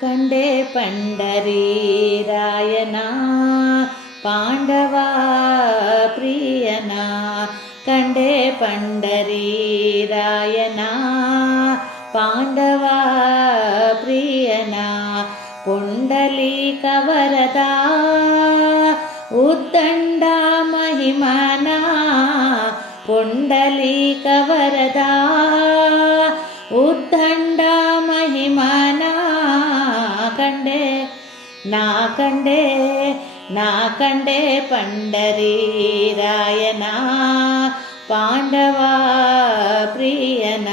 ಕಂಡೆ ಪಂಡರಿ ರಾಯನ ಪಾಂಡವ ಪ್ರಿಯನ ಕಂಡೆ ಪಂಡರಿ ರಾಯನ ಪಾಂಡವ ಪ್ರಿಯನ ಪುಂಡಲೀಕ ವರದ ಉದ್ದಂಡ ಮಹಿಮನ ಪುಂಡಲೀಕ ವರದ ಉದ್ದಂಡ ಮಹಿಮನ ಕಂಡೆ ನಾ ಕಂಡೆ ಪಂಡರಿ ರಾಯನ ಪಾಂಡವ ಪ್ರಿಯನ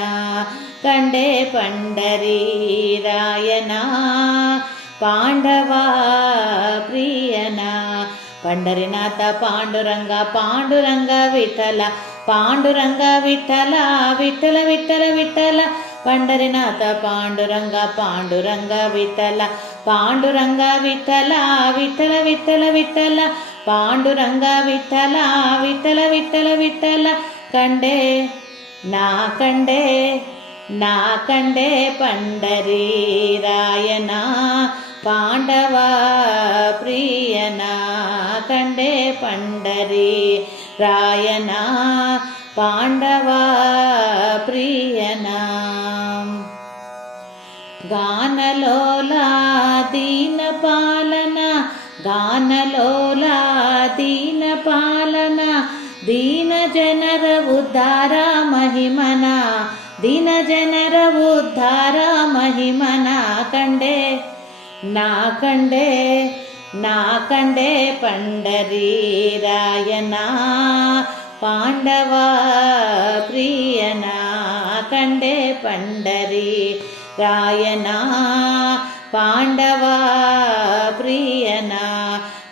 ಕಂಡೆ ಪಂಡರಿ ರಾಯನ ಪಾಂಡವ ಪ್ರಿಯನ ಪಂಡರಿನಾಥ ಪಾಂಡುರಂಗ ಪಾಂಡುರಂಗ ವಿಠಲ ಪಾಂಡುರಂಗ ವಿಠಲ ವಿಠಲ ವಿಠಲ ವಿಠಲ ಪಂಡರಿನಾಥ ಪಾಂಡುರಂಗ ಪಾಂಡುರಂಗ ವಿಠಲ ಪಾಂಡುರಂಗ ವಿಠಲ ವಿಠಲ ವಿಠಲ ವಿಠಲ ಪಾಂಡುರಂಗ ವಿಠಲ ವಿಠಲ ವಿಠಲ ವಿಠಲ ಕಂಡೆ ನಾ ಕಂಡೆ ಪಂಡರಿ ರಾಯನ ಪಾಂಡವ ಪ್ರಿಯನ ಕಂಡೆ ಪಂಡರಿ ರಾಯನ ಪಾಂಡವ ಪ್ರಿಯನ ಗಾನಲೋಲ ದೀನ ಪಾಲನ ಗಾನಲೋಲ ದೀನ ಪಾಲನ ದೀನ ಜನರ ಉದ್ಧಾರ ಮಹಿಮನ ದೀನ ಜನರ ಉದ್ಧಾರ ಮಹಿಮನ ಕಂಡೆ ನಾ ಕಂಡೆ ಪಂಡರಿ ರಾಯನ ಪಾಂಡವ ಪ್ರಿಯನ ಕಂಡೆ ಪಂಡರಿ ರಾಯನ ಪಾಂಡವ ಪ್ರಿಯನ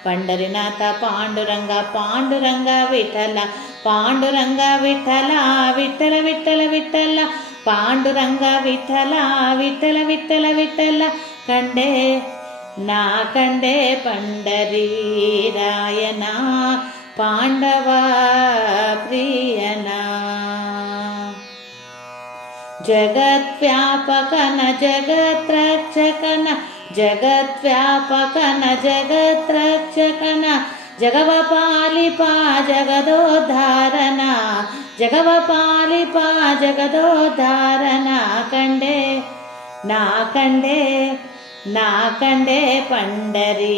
ಪಂಡರಿನಾಥ ಪಾಂಡುರಂಗ ಪಾಂಡುರಂಗ ವಿಠಲ ಪಾಂಡುರಂಗ ವಿಠಲ ವಿಠಲ ವಿಠಲ ವಿಠಲ ಪಾಂಡುರಂಗ ವಿಠಲ ವಿಠಲ ವಿಠಲ ವಿಠಲ ಕಂಡೆ ನಾ ಕಂಡೆ ಪಂಡರಿ ರಾಯನ ಪಾಂಡವ ಪ್ರಿಯನ ಜಗದ್ವ್ಯಾಪಕನ ಜಗತ್ರಕ್ಷಕನ ಜಗದ್ವ್ಯಾಪಕನ ಜಗತ್ರಕ್ಷಕನ ಜಗವ ಪಾಲಿಪ ಜಗದೋದ್ಧಾರನ ಜಗವ ಪಾಲಿಪ ಜಗದೋದ್ಧಾರನ ಕಂಡೆ ನಾ ಕಂಡೆ ಪಂಡರಿ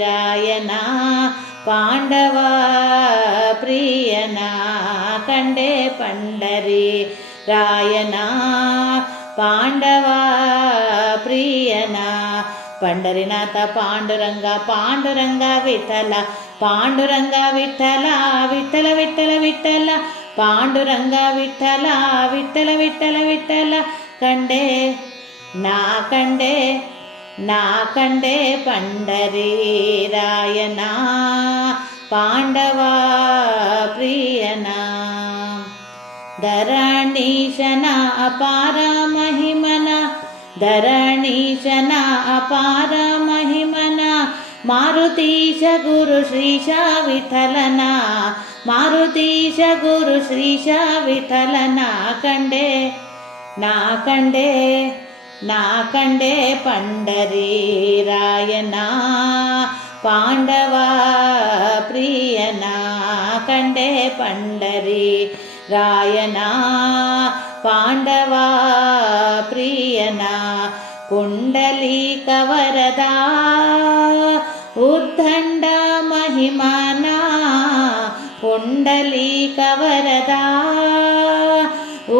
ರಾಯನ ಪಾಂಡವ ಪ್ರಿಯನ ಕಂಡೆ ಪಂಡರಿ ರಾಯನ ಪಾಂಡವ ಪ್ರಿಯನ ಪಂಡರಿನಾಥ ಪಾಂಡುರಂಗ ಪಾಂಡುರಂಗ ವಿಠಲ ಪಾಂಡುರಂಗ ವಿಠಲ ವಿಠಲ ವಿಠಲ ವಿಠಲ ಪಾಂಡುರಂಗ ವಿಠಲ ವಿಠಲ ವಿಠಲ ವಿಠಲ ಕಂಡೆ ನಾ ಕಂಡೆ ಪಂಡರಿ ರಾಯನ ಪಾಂಡವ ಪ್ರಿಯನ ಧರಣೀಶನ ಅಪಾರ ಮಹಿಮನ ಧರಣೀಶನ ಅಪಾರ ಮಹಿಮನ ಮಾರುತೀಶ ಗುರು ಶ್ರೀಶ ವಿಠಲನ ಮಾರುತೀಶ ಗುರು ಶ್ರೀಶ ವಿಠಲನ ಕಂಡೆ ನಾ ಕಂಡೆ ಪಂಡರಿ ರಾಯನ ಪಾಂಡವ ಪ್ರಿಯನ ಕಂಡೆ ಪಂಡರಿ ರಾಯನ ಪಾಂಡವ ಪ್ರಿಯನ ಪುಂಡಲೀಕ ವರದ ಉದ್ದಂಡ ಮಹಿಮನ ಪುಂಡಲೀಕ ವರದ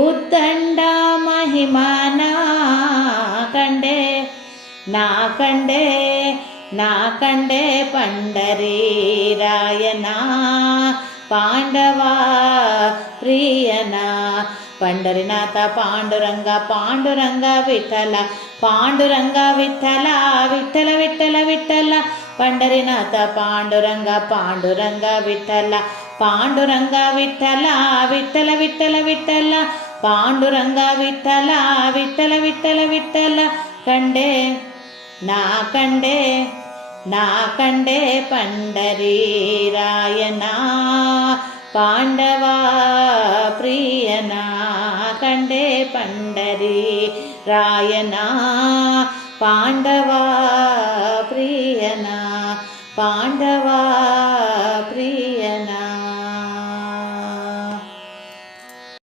ಉದ್ದಂಡ ಮಹಿಮನ ಕಂಡೆ ನಾ ಕಂಡೆ ಪಂಡರಿ ರಾಯನ ಪಾಂಡವ ಪ್ರಿಯನ ಪಂಡರಿನಾಥ ಪಾಂಡುರಂಗ ಪಾಂಡುರಂಗ ವಿಠಲ ಪಾಂಡುರಂಗ ವಿಠಲ ವಿಠಲ ವಿಠಲ ವಿಠಲ ಪಂಡರಿನಾಥ ಪಾಂಡುರಂಗ ಪಾಂಡುರಂಗ ವಿಠಲ ಪಾಂಡುರಂಗ ವಿಠಲ ವಿಠಲ ವಿಠಲ ವಿಠಲ ಪಾಂಡುರಂಗ ವಿಠಲ ವಿಠಲ ವಿಠಲ ವಿಠಲ ಕಂಡೆ ನಾ ಕಂಡೆ ಪಂಡರಿ ರಾಯನ ಪಾಂಡವ ಪ್ರಿಯನ ಕಂಡೆ ಪಂಡರಿ ರಾಯನ ಪಾಂಡವಾ ಪ್ರಿಯನ ಪಾಂಡವಾ ಪ್ರಿಯ